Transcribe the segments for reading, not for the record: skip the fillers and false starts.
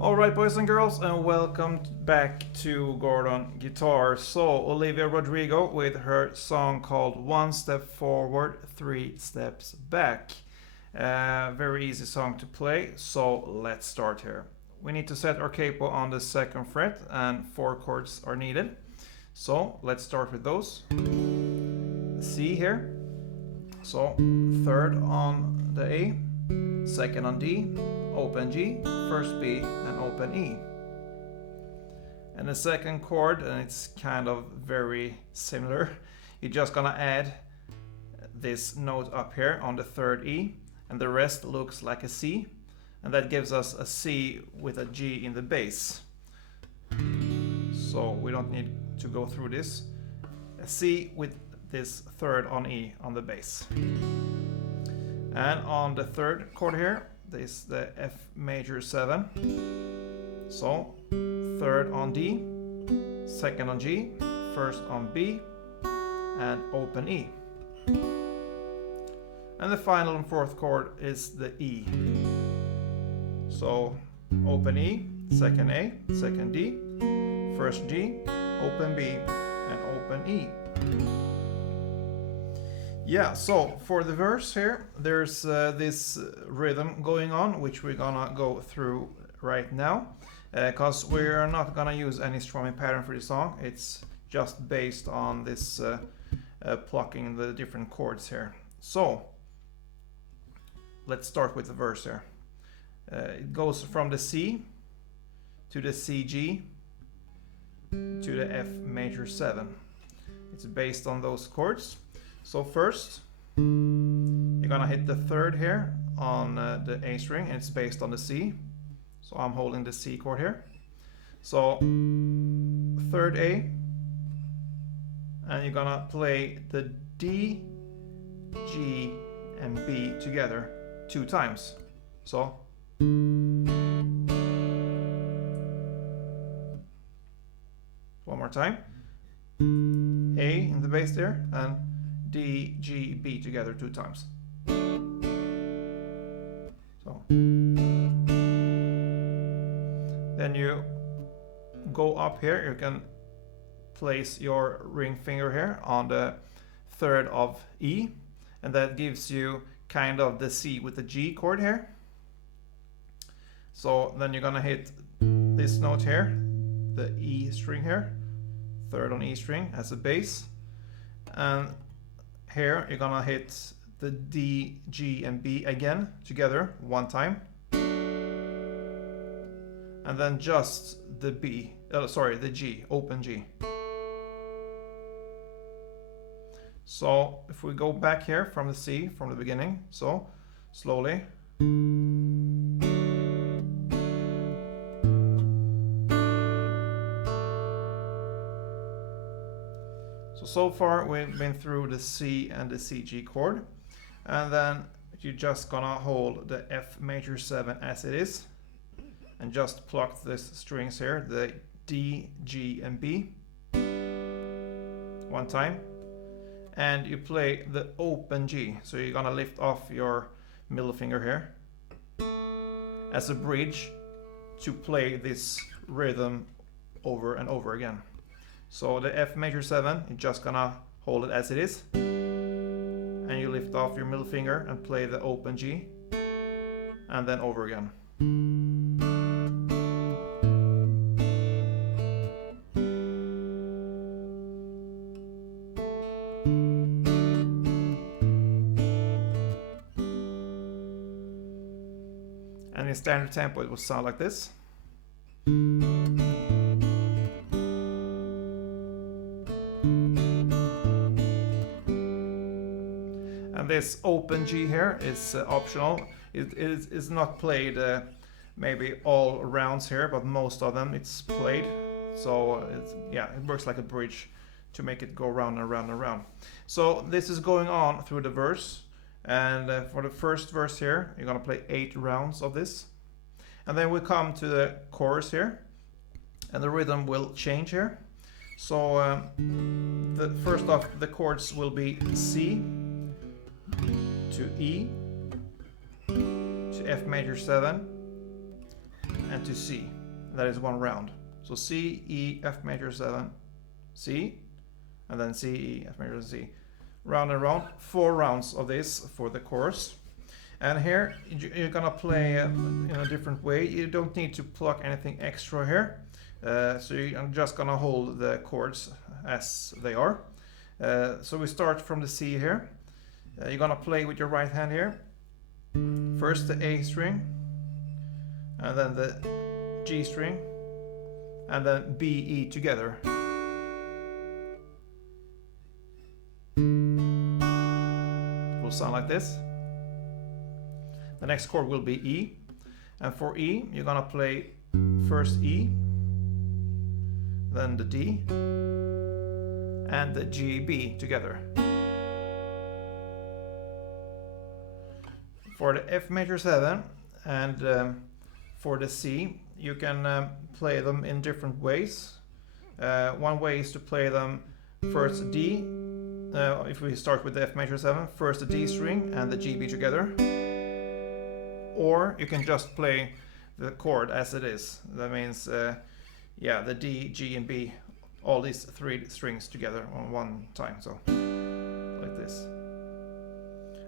Alright, boys and girls, and welcome back to Gordon Guitar. So, Olivia Rodrigo with her song called One Step Forward, Three Steps Back. Very easy song to play, so let's start here. We need to set our capo on the 2nd fret, and 4 chords are needed. So, let's start with those. C here. So, 3rd on the A, 2nd on D, open G, 1st B, and open E. And the 2nd chord, and it's kind of very similar, you're just gonna add this note up here on the 3rd E, and the rest looks like a C, and that gives us a C with a G in the bass. So we don't need to go through this. A C with this 3rd on E on the bass. And on the 3rd chord here, this is the F major 7. So 3rd on D, 2nd on G, 1st on B, and open E. And the final and 4th chord is the E. So open E, 2nd A, 2nd D, 1st G, open B, and open E. Yeah, so for the verse here, there's this rhythm going on, which we're gonna go through right now, because we're not gonna use any strumming pattern for this song. It's just based on this plucking the different chords here. So let's start with the verse here. It goes from the C to the C G to the F major 7. It's based on those chords. So first, you're gonna hit the 3rd here on the A string, and it's based on the C. So I'm holding the C chord here. So 3rd A, and you're gonna play the D, G, and B together 2 times. So one more time. A in the bass there, and D, G, B together 2 times. So then you go up here, you can place your ring finger here on the 3rd of E, and that gives you kind of the C with the G chord here. So then you're gonna hit this note here, the E string here, 3rd on E string as a bass, and here you're gonna hit the D, G, and B again together 1 time, and then just the B, the G, open G. So if we go back here from the C from the beginning, so slowly. So far we've been through the C and the C G chord, and then you're just gonna hold the F major 7 as it is, and just pluck these strings here, the D, G, and B 1 time, and you play the open G. So you're gonna lift off your middle finger here as a bridge to play this rhythm over and over again. So the F major 7, you're just gonna hold it as it is, and you lift off your middle finger and play the open G, and then over again. And in standard tempo it will sound like this. And this open G here is optional. It is not played maybe all rounds here, but most of them it's played. So it works like a bridge to make it go round and round and round. So this is going on through the verse, and for the first verse here, you're gonna play 8 rounds of this, and then we come to the chorus here, and the rhythm will change here. So the first off, the chords will be C to E to F major 7 and to C. That is one round. So C, E, F major 7, C, and then C, E, F major, C. Round and round, 4 rounds of this for the chorus. And here you're gonna play in a different way. You don't need to pluck anything extra here. So you're just gonna hold the chords as they are. So we start from the C here. You're gonna play with your right hand here. First the A string, and then the G string, and then B, E together. Will sound like this. The next chord will be E, and for E you're gonna play first E, then the D, and the G, B together. For the F major 7 and for the C, you can play them in different ways. One way is to play them first D. If we start with the F major 7, first the D string and the G, B together. Or you can just play the chord as it is. That means, the D, G, and B, all these 3 strings together on one time. So, like this.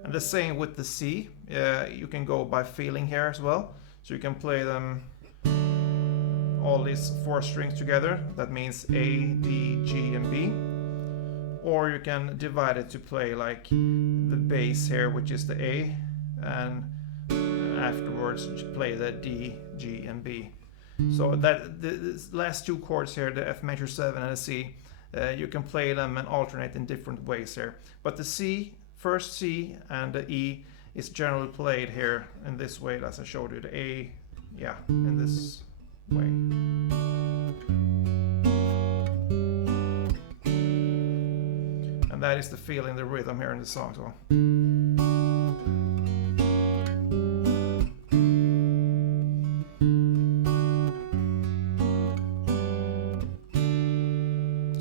And the same with the C. You can go by feeling here as well. So you can play them all these 4 strings together. That means A, D, G, and B. Or you can divide it to play like the bass here, which is the A, and afterwards play the D, G, and B. So that the last 2 chords here, the F major 7 and the C, you can play them and alternate in different ways here. But the C, first C and the E is generally played here in this way, as I showed you. The A, in this way. And that is the feeling, the rhythm here in the song. So.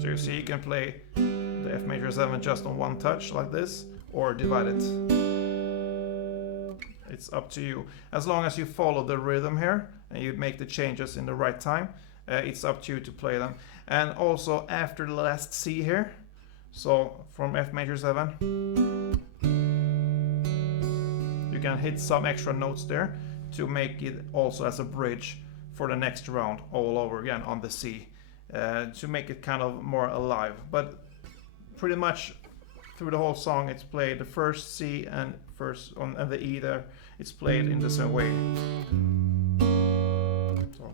So you see, you can play the F major 7 just on one touch like this, or divide it. It's up to you. As long as you follow the rhythm here and you make the changes in the right time, it's up to you to play them. And also after the last C here, so from F major 7, you can hit some extra notes there to make it also as a bridge for the next round all over again on the C, to make it kind of more alive. But pretty much through the whole song it's played the first C and first on and the E there, it's played in the same way. So.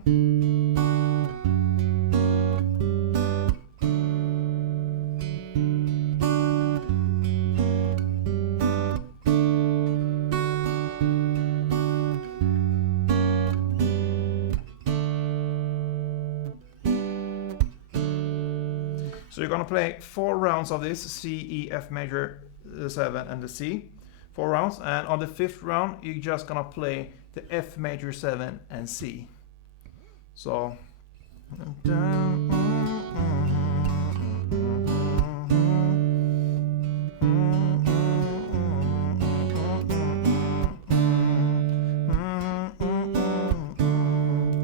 So you're gonna play 4 rounds of this, C, E, F major 7 and the C. 4 rounds, and on the 5th round you're just gonna play the F major 7 and C. So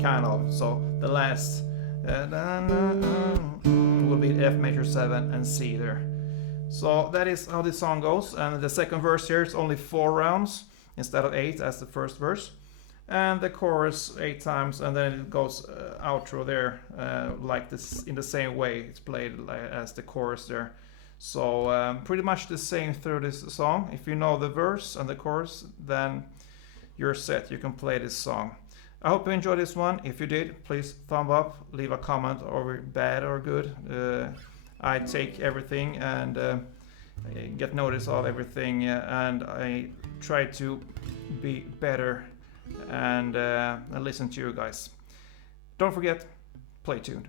kind of, so the last will be F major 7 and C there. So that is how this song goes, and the second verse here is only 4 rounds instead of 8 as the first verse, and the chorus 8 times, and then it goes outro there like this in the same way it's played as the chorus there. So pretty much the same through this song. If you know the verse and the chorus, then you're set, you can play this song. I hope you enjoyed this one. If you did, please thumb up, leave a comment, or bad or good. I take everything, and get notice of everything, and I try to be better and listen to you guys. Don't forget, play tuned.